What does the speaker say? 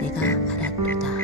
내가 알았도다.